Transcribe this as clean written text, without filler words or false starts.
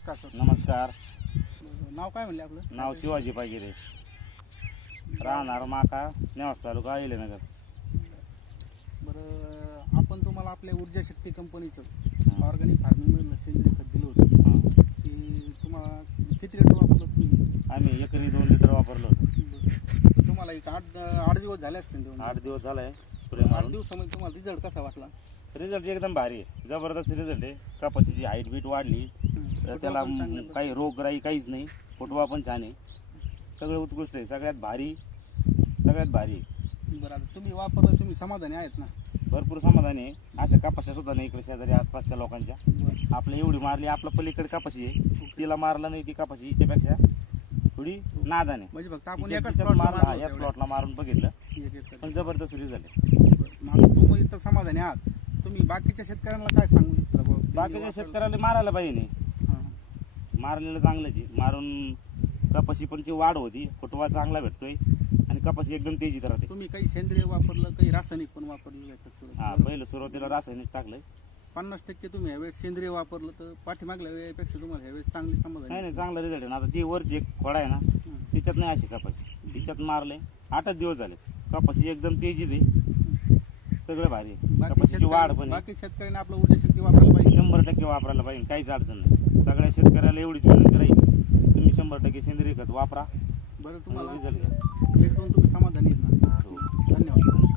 नमस्कार सर. नमस्कार. नाव काय म्हणले आपलं? नाव शिवाजी पागिरे, राहणार माका, नेवास तालुका, अहिल्यानगर. बरं, आपण तुम्हाला आपल्या ऊर्जा शक्ती कंपनीचं ऑर्गॅनिक फार्मिंगमधलं सेंद्रिय खत दिलं होतं. की तुम्हाला किती लिटर वापरलं तुम्ही? आम्ही एकरी 2 लिटर वापरलं होतं. तर तुम्हाला एक आठ दिवस झाले असतील देऊन. 8 दिवस झालाय स्प्रे 8 मारून. दिवसामध्ये तुम्हाला रिझल्ट कसा वाटला? रिझल्ट एकदम भारी आहे, जबरदस्त रिझल्ट आहे. कपाशीची हाईट बीट वाढली, तर त्याला काही रोगराई काहीच नाही. फुटवा पण छान आहे, सगळं उत्कृष्ट आहे. सगळ्यात भारी आहे. बरं, आता तुम्ही वापरलं, तुम्ही समाधानी आहेत ना? भरपूर समाधानी आहे. अशा कपाशा सुद्धा नाही इकडे शेजारी आसपासच्या लोकांच्या. आपल्या एवढी मारली, आपलं पलीकडे कपाशी आहे, तिला मारलं नाही ती कपाशी हिच्यापेक्षा थोडी नादाने. म्हणजे फक्त आपण याच एकाच प्लॉटला मारून बघितलं, पण जबरदस्त रिझल्ट आहे. तुम्ही तर समाधानी आहात. तुम्ही बाकीच्या शेतकऱ्यांना काय सांगू इच्छिता? बाकीच्या शेतकऱ्याला मारायला पाहिजे, मारलेलं चांगलंच आहे. मारून कपाशी पण ती वाढ होती, फुटवा चांगला भेटतोय आणि कपाशी एकदम तेजीत राहते. तुम्ही काही सेंद्रिय वापरलं, काही रासायनिक पण वापरलेलं आहे? हा, पहिलं सुरुवातीला रासायनिक टाकलंय. 50% तुम्ही ह्यावेळेस सेंद्रिय वापरलं, तर पाठीमागल्या वेळेपेक्षा तुम्हाला ह्यावेळेस चांगली समाधान. नाही, चांगला रिझल्ट आहे ना. आता ती वरची एक खोडा आहे ना, तिच्यात नाही अशी कपाशी, तिच्यात मारले. 8च दिवस झाले, कपाशी एकदम तेजीत आहे, सगळं भारी आहे. कपाशीची वाढ पण आहे. बाकी शेतकऱ्यांनी आपलं ऊर्जा शक्ती वापरायला पाहिजे. 100% वापरायला पाहिजे, काहीच अडचण नाही. सगळ्या शेतकऱ्याला एवढीच विनंती राहील, तुम्ही 100% सेंद्रिय खत वापरा. बरं, तुम्हाला रिझल्ट एक दोन तुम्ही समाधानी आहेत ना? धन्यवाद.